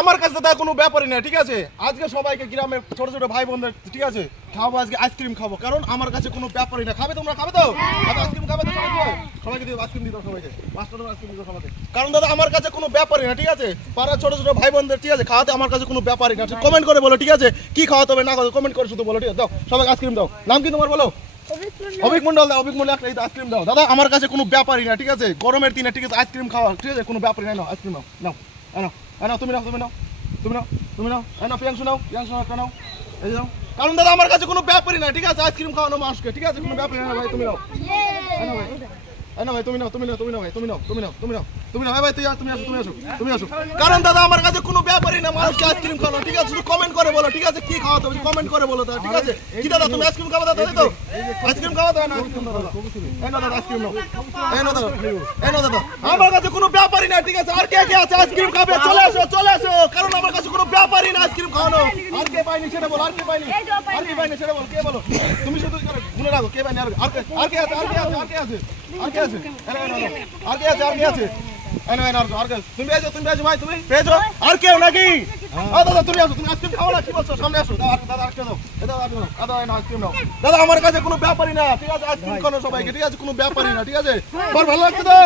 আমার কাছে দাদা কোনো ব্যাপারই না, ঠিক আছে। আজকে সবাইকে গ্রামের ছোট ছোট ভাই বোনদের, ঠিক আছে, খাবো আজকে আইসক্রিম খাবো, কারণ আমার কাছে কোনো ব্যাপারই না। খাবে তোমরা? খাবে তো? আইসক্রিম খাবে তো? সবাইকে দিও আইসক্রিম দিও, সবাইকে মাস্টার আইসক্রিম দিও সবাইকে, কারণ দাদা আমার কাছে কোনো ব্যাপারই না, ঠিক আছে। পাড়ার ছোট ছোট ভাই বোনদের, ঠিক আছে, খাওয়াতে আমার কাছে কোনো ব্যাপারই না। কমেন্ট করে বলো, ঠিক আছে, কি খাওয়াতে হবে না খাওয়াতে, কমেন্ট করে শুধু বলো, ঠিক আছে। দাও সবাইকে আইসক্রিম দাও। নাম কি তোমার বলো? অভিক মন্ডল। দাও অভিক মন্ডল একটা আইসক্রিম দাও। দাদা আমার কাছে কোনো ব্যাপারই না, ঠিক আছে। গরমের দিনে, ঠিক আছে, আইসক্রিম খাওয়া, ঠিক আছে, কোনো ব্যাপারই না। আইসক্রিম নাও, নাও নাও নাও, তুমি নাও, তুমি নাও, তুমি নাও, তুমি নাও, নাও প্রিয়াংশু নাও, প্রিয়াংশু একটা নাও, এই নাও। কারণ দাদা আমার কাছে কোনো ব্যাপারই না, ঠিক আছে, আইসক্রিম খাওয়ানো মানুষকে, ঠিক আছে, কোনো ব্যাপারই না ভাই। তুমি নাও, ভাই ভাই, তুমি নাও, তুমি নাও, তুমি নাও ভাই, তুমি নাও, তুমি নাও, তুমি নাও, তুমি নাও ভাই, তুই তুমি আসো, তুমি আসো, তুমি আসো। কারণ দাদা আমার কাছে কোনো ব্যাপারই না মানুষকে আইসক্রিম খাওয়ানো, ঠিক আছে। শুধু কমেন্ট করে বলো, ঠিক আছে, কি খাওয়াতে হবে কমেন্ট করে বলো, ঠিক আছে। কি দাদা তুমি আইসক্রিম খাওয়া দাদা? তো আইসক্রিম খাওয়া দাও না, আইসক্রিম দাদা, এই না দাদা আইসক্রিম নাও, এই না দাদা, এই না দাদা, আমার কাছে কোনো ব্যাপারই না, ঠিক আছে। আর কে কে আছে আইসক্রিম খাবে? চলে আসো, চলে আসো, কারণ আমার কাছে কোনো ব্যাপারই না আইসক্রিম খাওয়ানো। আর কে পাইনি সেটা বল, আর কে পাইনি, আর কে পাইনি সেটা বল, কে বলো? তুমি শুধু মনে রাখো কে পাইনি। আর কে আছে? আর কে আছে? আর কে আছে? আর কে আছে? আর কে আছে? আর কে আছে? আর কে আছে? তুমি পেয়েছো, তুমি পেয়েছো ভাই, তুমি পেয়েছো? আর কেউ নাকি? দাদা তুমি আসো, তুমি আইসক্রিম খাও না, কি বলছো? সামনে আসো দাদা, আইসক্রিম দাও, দাদা আইসক্রিম দাও। দাদা আমার কাছে কোনো ব্যাপারই না, ঠিক আছে, আইসক্রিম খানো সবাইকে, ঠিক আছে, কোনো ব্যাপারই না, ঠিক আছে। ভালো লাগছে তো?